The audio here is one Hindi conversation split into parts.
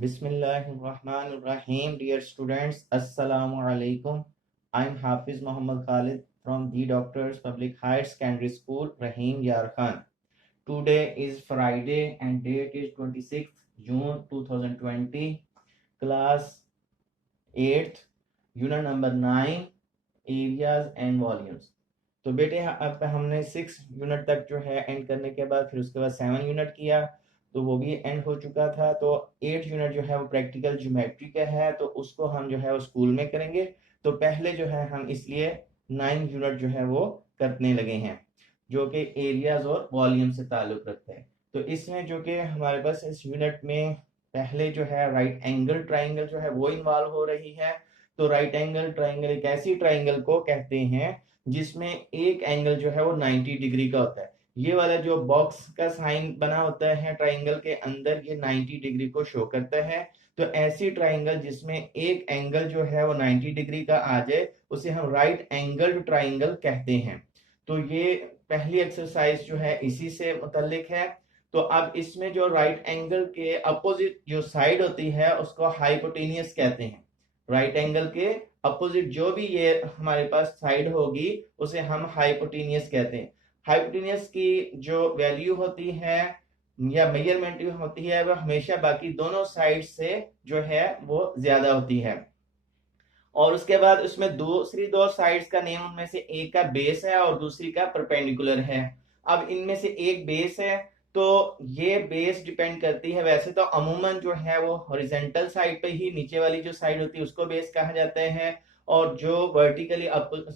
Bismillahirrahmanirrahim. Dear students, Assalamu alaikum. I am Hafiz Muhammad Khalid from the Doctors Public Higher Secondary School, Rahim Yar Khan. Today is Friday and date is 26th June 2020. Class 8th, Unit number 9, Areas and Volumes. तो बेटे अब हमने 6 यूनिट तक जो है एंड करने के बाद फिर उसके बाद 7 यूनिट किया, तो वो भी एंड हो चुका था। तो 8 यूनिट जो है वो प्रैक्टिकल ज्योमेट्री का है, तो उसको हम जो है वो स्कूल में करेंगे। तो पहले जो है हम इसलिए 9 यूनिट जो है वो करने लगे हैं, जो कि एरियाज और वॉल्यूम से ताल्लुक रखते हैं। तो इसमें जो कि हमारे पास इस यूनिट में पहले जो है राइट एंगल ट्राइंगल जो है वो इन्वॉल्व हो रही है। तो राइट एंगल ट्राइंगल एक ऐसी ट्राइंगल को कहते हैं जिसमें एक एंगल जो है वो 90 डिग्री का होता है। ये वाला जो बॉक्स का साइन बना होता है ट्राइंगल के अंदर, ये 90 डिग्री को शो करता है। तो ऐसी ट्राइंगल जिसमें एक एंगल जो है वो 90 डिग्री का आ जाए उसे हम राइट एंगल ट्राइंगल कहते हैं। तो ये पहली एक्सरसाइज जो है इसी से मुतल्लिक है। तो अब इसमें जो राइट एंगल के अपोजिट जो साइड होती है उसको हाइपोटेनियस कहते हैं। राइट एंगल के अपोजिट जो भी ये हमारे पास साइड होगी उसे हम हाइपोटेनियस कहते हैं। हाइपोटेनियस की जो वैल्यू होती है या मेजरमेंट होती है वह हमेशा बाकी दोनों साइड से जो है वो ज्यादा होती है। और उसके बाद उसमें दूसरी दो साइड्स का नेम, उनमें से एक का बेस है और दूसरी का परपेंडिकुलर है। अब इनमें से एक बेस है, तो ये बेस डिपेंड करती है। वैसे तो अमूमन जो है वो हॉरिजेंटल साइड पे ही, नीचे वाली जो साइड होती है उसको बेस कहा जाता है, और जो वर्टिकली अपोजिट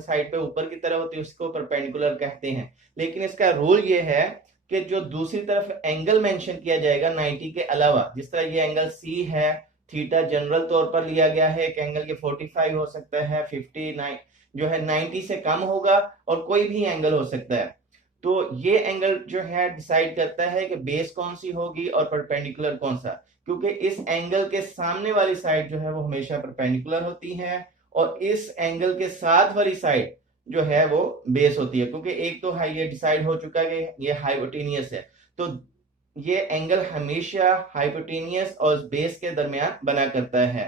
साइड पे ऊपर की तरफ होती है उसको परपेंडिकुलर कहते हैं। लेकिन इसका रूल ये है कि जो दूसरी तरफ एंगल मेंशन किया जाएगा 90 के अलावा, जिस तरह ये एंगल सी है, थीटा जनरल तौर पर लिया गया है, एक एंगल के 45 हो सकता है, 59 जो है 90 से कम होगा, और कोई भी एंगल हो सकता है। तो ये एंगल जो है डिसाइड करता है कि बेस कौन सी होगी और परपेंडिकुलर कौन सा, क्योंकि इस एंगल के सामने वाली साइड जो है वो हमेशा परपेंडिकुलर होती है, और इस एंगल के साथ वाली साइड जो है वो बेस होती है। क्योंकि एक तो है ये डिसाइड हो चुका है कि ये हाइपोटेनियस है, तो ये एंगल हमेशा हाइपोटेनियस और बेस के दरमियान बना करता है।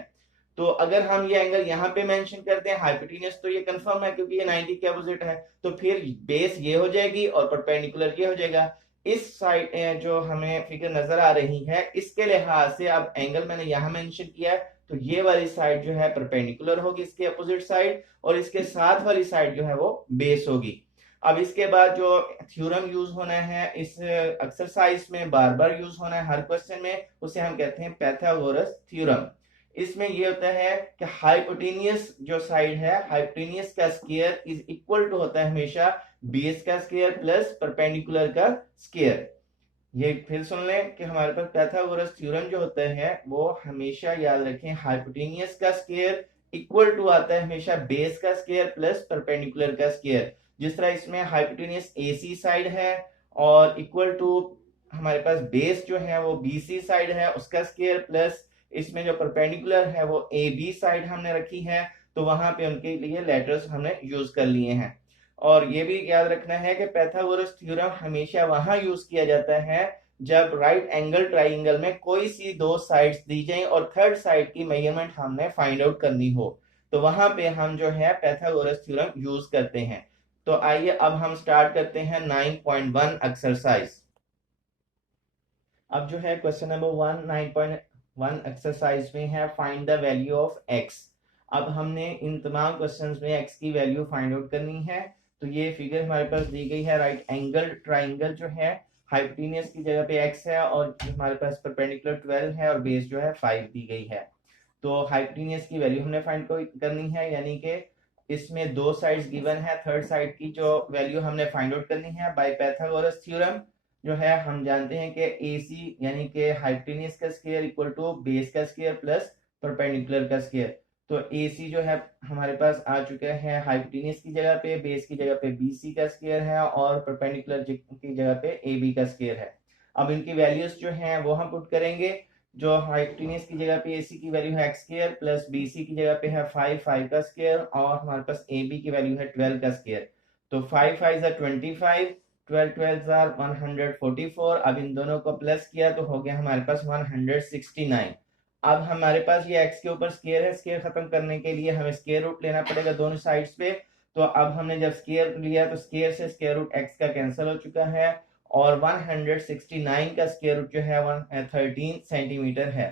तो अगर हम ये एंगल यहाँ पे मेंशन करते हैं हाइपोटेनियस, तो ये कंफर्म है क्योंकि ये 90 के अपोजिट है। तो फिर बेस ये हो जाएगी और परपेंडिकुलर ये हो जाएगा। इस साइड जो हमें फिगर नजर आ रही है इसके लिहाज से अब एंगल मैंने यहाँ मेंशन किया है, तो ये वाली साइड जो है परपेंडिकुलर होगी इसके अपोजिट साइड, और इसके साथ वाली साइड जो है वो बेस होगी। अब इसके बाद जो थ्योरम यूज होना है इस एक्सरसाइज में, बार बार यूज होना है हर क्वेश्चन में, उसे हम कहते हैं पाइथागोरस थ्योरम। इसमें ये होता है कि हाइपोटेनियस जो साइड है, हाइपोटेनियस का स्क्वायर इज इक्वल टू होता है हमेशा बेस का स्क्वायर प्लस परपेंडिकुलर का स्क्वायर। ये फिर सुन लें कि हमारे पास पाइथागोरस थ्योरम जो होता है वो हमेशा याद रखें हाइपोटेनियस का स्क्वायर इक्वल टू आता है हमेशा बेस का स्क्वायर प्लस परपेंडिकुलर का स्क्वायर। जिस तरह इसमें हाइपोटेनियस एसी साइड है और इक्वल टू हमारे पास बेस जो है वो बीसी साइड है उसका स्क्वायर, प्लस इसमें जो परपेंडिकुलर है वो ए बी साइड हमने रखी है, तो वहां पे उनके लिए लेटर्स हमने यूज कर लिए हैं। और ये भी याद रखना है कि पाइथागोरस थ्योरम हमेशा वहां यूज किया जाता है जब राइट एंगल ट्राइंगल में कोई सी दो साइड्स दी जाए और थर्ड साइड की मेजरमेंट हमने फाइंड आउट करनी हो, तो वहां पे हम जो है पाइथागोरस थ्योरम यूज करते हैं। तो आइए अब हम स्टार्ट करते हैं 9.1 एक्सरसाइज। अब जो है क्वेश्चन नंबर 1 9.1 एक्सरसाइज में है find the value of x. अब हमने इन तमाम क्वेश्चंस में एक्स की वैल्यू फाइंड आउट करनी है। तो ये फिगर हमारे पास दी गई है, राइट एंगल ट्राइंगल जो है हाइपोटेनियस की जगह पे एक्स है, और हमारे पास परपेंडिकुलर 12 है और बेस जो है 5 दी गई है। तो हाइपोटेनियस की वैल्यू हमने फाइंड करनी है, यानी कि इसमें दो साइड्स गिवन है, थर्ड साइड की जो वैल्यू हमने फाइंड आउट करनी है बाय पाइथागोरस थ्योरम। जो है हम जानते हैं कि AC यानी कि हाइपोटेनियस का स्क्वायर इक्वल टू बेस का स्क्वायर प्लस परपेंडिकुलर का स्क्वायर। तो AC जो है हमारे पास आ चुका है हाइपोटेनियस की जगह पे, बेस की जगह पे BC का स्क्वायर है और परपेंडिकुलर की जगह पे AB का स्क्वायर है। अब इनकी वैल्यूज जो हैं वो हम पुट करेंगे। जो हाइपोटेनियस की जगह पे AC की वैल्यू है x स्क्वायर प्लस BC की जगह पे है 5 का स्क्वायर, और हमारे पास AB की वैल्यू है 12 का स्क्वायर। तो 5 5 25, 12 12 आर 144। अब इन दोनों को प्लस किया तो हो गया हमारे पास 169। अब हमारे पास ये x के ऊपर स्क्वायर है, स्क्वायर खत्म करने के लिए हमें स्क्वायर रूट लेना पड़ेगा दोनों साइड्स पे। तो अब हमने जब स्क्वायर लिया तो स्क्वायर से स्क्वायर रूट x का कैंसिल हो चुका है और 169 का स्क्वायर रूट जो है 13 सेंटीमीटर है।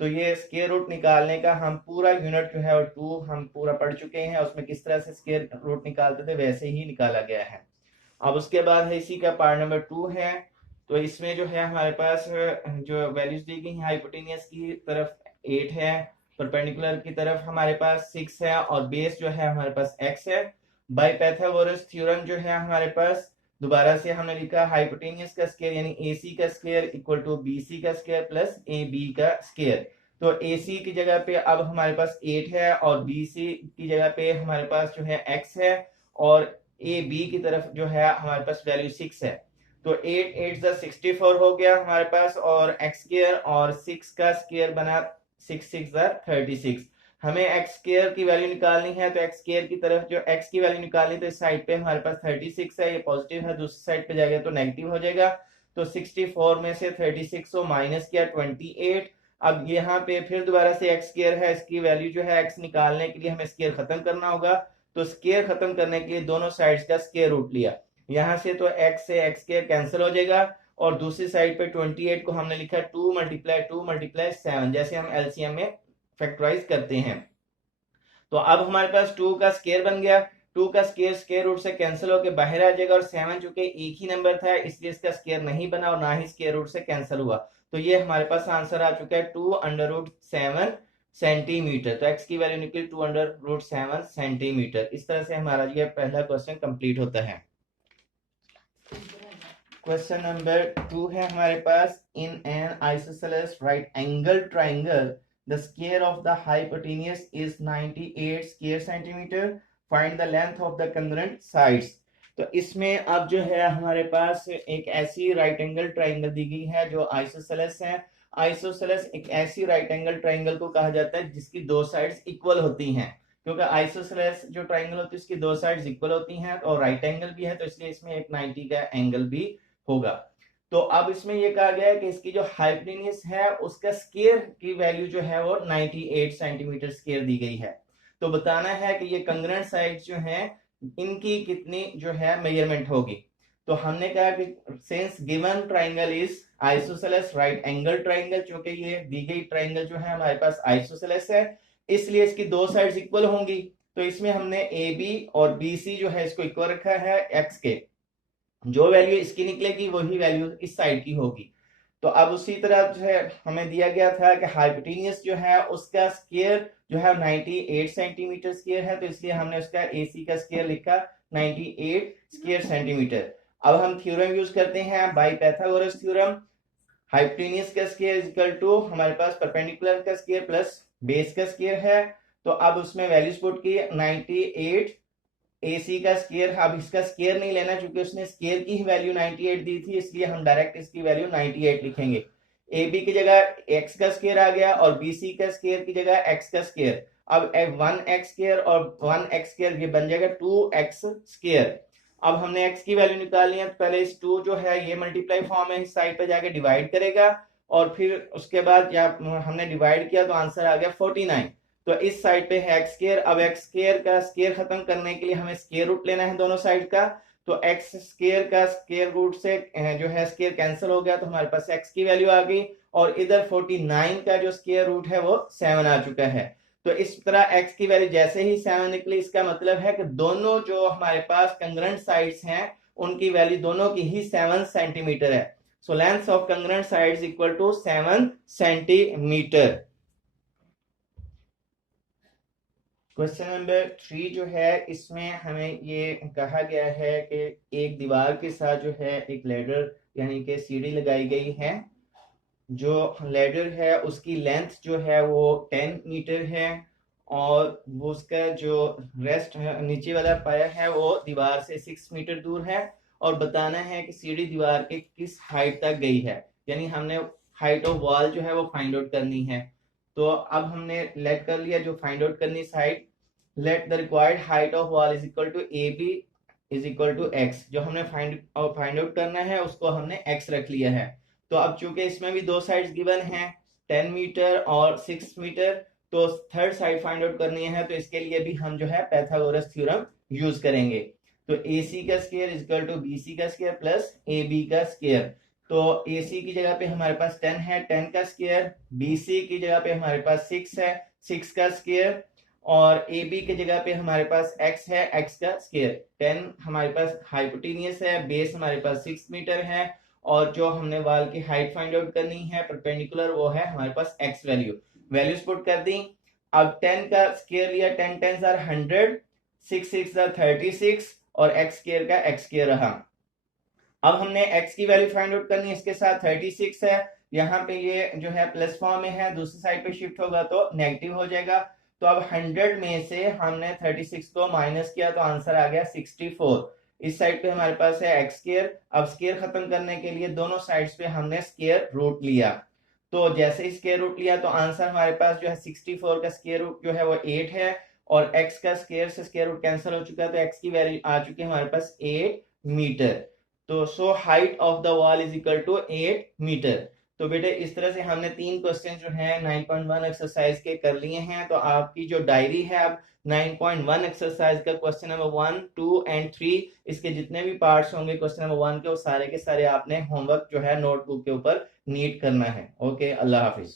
तो ये स्क्वायर रूट निकालने का हम पूरा यूनिट जो है और 2 हम पूरा पढ़ चुके हैं, उसमें किस तरह से स्क्वायर रूट निकालते थे वैसे ही निकाला गया है। अब उसके बाद है इसी का पार्ट नंबर 2 है। तो इसमें जो है हमारे पास जो वैल्यूज दी गई हैं, हाइपोटेनियस की तरफ 8 है, परपेंडिकुलर की तरफ हमारे पास 6 है और बेस जो है हमारे पास x है। बाय पाइथागोरस थ्योरम जो है हमारे पास दोबारा से हमने लिखा हाइपोटेनियस का स्क्वायर यानी AC का स्क्वायर इक्वल टू BC का स्क्वायर प्लस AB का स्क्वायर। तो AC की जगह पे अब हमारे पास 8 है और BC की जगह पे हमारे पास जो है x है और AB की तरफ जो है हमारे पास वैल्यू 6 है। तो 8 8 64 हो गया हमारे पास और x स्क्वायर और 6 का स्क्वायर बना 6 6 36। हमें x स्क्वायर की वैल्यू निकालनी है तो x स्क्वायर की तरफ जो x की वैल्यू निकालनी तो इस साइड पे हमारे पास 36 है, ये पॉजिटिव है, दूसरी साइड पे जाएगा तो नेगेटिव हो जाएगा। तो 64 में से 36 को माइनस किया 28। अब यहाँ पे फिर दोबारा से x स्क्वायर है, इसकी वैल्यू जो है x निकालने के लिए हमें स्क्वायर खत्म करना होगा। तो स्क्वायर खत्म करने के लिए दोनों साइड्स का स्क्वायर रूट लिया, यहाँ से तो x से x स्क्वायर कैंसिल हो जाएगा और दूसरी साइड पे 28 को हमने लिखा 2 मल्टीप्लाई 7 जैसे हम एलसीएम में फैक्टराइज करते हैं। तो अब हमारे पास 2 का स्क्वायर बन गया, 2 का स्क्वायर स्क्वायर रूट से कैंसिल होकर बाहर आ जाएगा और 7 चूंकि एक ही नंबर था इसलिए इसका स्क्वायर नहीं बना और ना ही स्क्वायर रूट से कैंसिल हुआ। तो ये हमारे पास आंसर आ चुका है 2√7 सेंटीमीटर। तो x की वैल्यू निकली 2√7 सेंटीमीटर। इस तरह से हमारा ये पहला क्वेश्चन कंप्लीट होता है। क्वेश्चन नंबर 2 है हमारे पास, in an isosceles right angle triangle the square of the hypotenuse is 98 square centimeter, find the length of the congruent sides। तो इसमें अब जो है हमारे पास एक ऐसी राइट एंगल ट्राइंगल दी गई है जो आइसोसेलेस है। आइसोसेलेस एक ऐसी राइट एंगल ट्राइंगल को कहा जाता है जिसकी दो साइड्स इक्वल होती हैं, क्योंकि आइसोसेलेस जो ट्राइंगल होती है उसकी दो साइड्स इक्वल होती हैं और राइट एंगल भी है, तो इसलिए इसमें एक 90 का एंगल भी होगा। तो अब इसमें यह कहा गया है कि इसकी जो हाइपोटेन्यूज है उसका स्क्वायर की वैल्यू जो है वो 98 सेंटीमीटर स्क्वायर दी गई है। तो बताना है कि ये कंग्रेंट साइड जो है इनकी कितनी जो है मेजरमेंट होगी। तो हमने कहा कि since given triangle is isosceles right angle triangle, चूंकि ये दी गई ट्राइंगल जो है हमारे पास आइसोसेलेस है इसलिए इसकी दो साइड्स इक्वल होंगी। तो इसमें हमने ए बी और बी सी जो है इसको इक्वल रखा है, एक्स के जो वैल्यू इसकी निकलेगी वही वैल्यू इस साइड की होगी। तो अब उसी तरह जो है हमें दिया गया था कि हाइपोटेन्यूज जो है उसका स्क्वायर जो है 98 सेंटीमीटर स्क्वायर है, तो इसलिए हमने उसका एसी का स्क्वायर लिखा 98 स्क्वायर सेंटीमीटर। अब हम थ्योरम यूज करते हैं बाय पाइथागोरस थ्योरम। हाइपोटेन्यूज का स्क्वायर इज इक्वल टू हमारे पास परपेंडिकुलर का स्क्वायर प्लस बेस का स्क्वायर है। तो अब उसमें वैल्यूज पुट की 98 AC का स्क्वायर। अब इसका स्क्वायर नहीं लेना क्योंकि उसने स्क्वायर की ही वैल्यू 98 दी थी, इसलिए हम डायरेक्ट इसकी वैल्यू 98 लिखेंगे। AB की जगह x का स्क्वायर आ गया और BC का स्क्वायर की जगह x का स्क्वायर। अब 1x स्क्वायर और 1x स्क्वायर ये बन जाएगा 2x स्क्वायर। अब हमने x की वैल्यू निकालनी है, तो पहले इस 2 जो है ये मल्टीप्लाई फॉर्म है, इस साइड पे जाके डिवाइड करेगा और फिर उसके बाद हमने डिवाइड किया तो आंसर आ गया 49। तो इस साइड पे है एक्स स्क्वायर। अब एक्स स्क्वायर का स्क्वायर खत्म करने के लिए हमें स्क्वायर रूट लेना है दोनों साइड का। तो एक्स स्क्वायर का स्क्वायर रूट से जो है स्क्वायर कैंसिल हो गया तो हमारे पास एक्स की वैल्यू आ गई और इधर 49 का जो स्क्वायर रूट है वो 7 आ चुका है। तो इस तरह एक्स की वैल्यू जैसे ही 7 निकली, इसका मतलब है कि दोनों जो हमारे पास कंग्रेंट साइड्स हैं उनकी वैल्यू दोनों की ही 7 सेंटीमीटर है। So length of congruent sides equal to 7 centimetre. Question number 3 जो है इसमें हमें ये कहा गया है कि एक दीवार के साथ जो है एक लेडर यानी कि सीढ़ी लगाई गई है। जो लेडर है उसकी लेंथ जो है वो 10 मीटर है और वो उसका जो रेस्ट है नीचे वाला पाया है वो दीवार से 6 मीटर दूर है और बताना है कि सीढ़ी दीवार के किस हाइट तक गई है, यानी हमने हाइट ऑफ वॉल जो है वो फाइंड आउट करनी है। तो अब हमने लेट कर लिया जो फाइंड आउट करनी side. Let the required height of wall is equal to A B is equal to X, जो हमने फाइंड आउट करना है उसको हमने एक्स रख लिया है। तो अब चूंकि इसमें भी दो साइड्स गिवन हैं 10 मीटर और 6 मीटर, तो थर्ड साइड फाइंड आउट करनी है, तो इसके लिए भी हम जो है पाइथागोरस थ्योरम यूज करेंगे। तो ए सी का square is equal to B C का स्क्वायर प्लस ए बी का स्क्वायर। तो ए सी की जगह पे हमारे पास 10 है, 10 का स्क्वायर, बी सी की जगह पे हमारे पास 6 है, 6 का स्क्वायर, और ए बी की जगह पे हमारे पास x है, x का स्क्वायर। 10 हमारे पास हाइपोटेनियस है, बेस हमारे पास 6 मीटर है, और जो हमने वाल की हाइट फाइंड आउट करनी है परपेंडिकुलर, वो है हमारे पास x वैल्यूज पुट कर दी। अब 10 का स्क्वायर लिया, 10 10s आर 100, 6 6 आर 36, और x स्क्वायर का x स्क्वायर रहा। अब हमने x की वैल्यू फाइंड आउट करनी है, इसके साथ 36 है, यहाँ पे ये जो है प्लस फॉर्म में है, दूसरी साइड पे शिफ्ट होगा तो नेगेटिव हो जाएगा। तो अब 100 में से हमने 36 को माइनस किया तो आंसर आ गया 64। इस साइड पे हमारे पास है एक्स स्क्वायर। अब स्क्वायर खत्म करने के लिए दोनों साइड्स पे हमने स्क्वायर रूट लिया। तो जैसे ही स्क्वायर रूट लिया तो आंसर हमारे पास जो है 64 का स्क्वायर रूट जो है वो 8 है, और x का स्क्वायर से स्क्वायर रूट कैंसिल हो चुका है, तो x की वैल्यू आ चुकी है हमारे पास 8 मीटर। तो so height of the wall is equal to 8 metre. तो बेटे इस तरह से हमने 3 क्वेश्चन जो है 9.1 एक्सरसाइज के कर लिए हैं। तो आपकी जो डायरी है अब 9.1 एक्सरसाइज का क्वेश्चन नंबर 1, 2 एंड 3, इसके जितने भी पार्ट्स होंगे क्वेश्चन नंबर 1 के, वो सारे के सारे आपने होमवर्क जो है नोटबुक के ऊपर नीट करना है। ओके, अल्लाह हाफिज।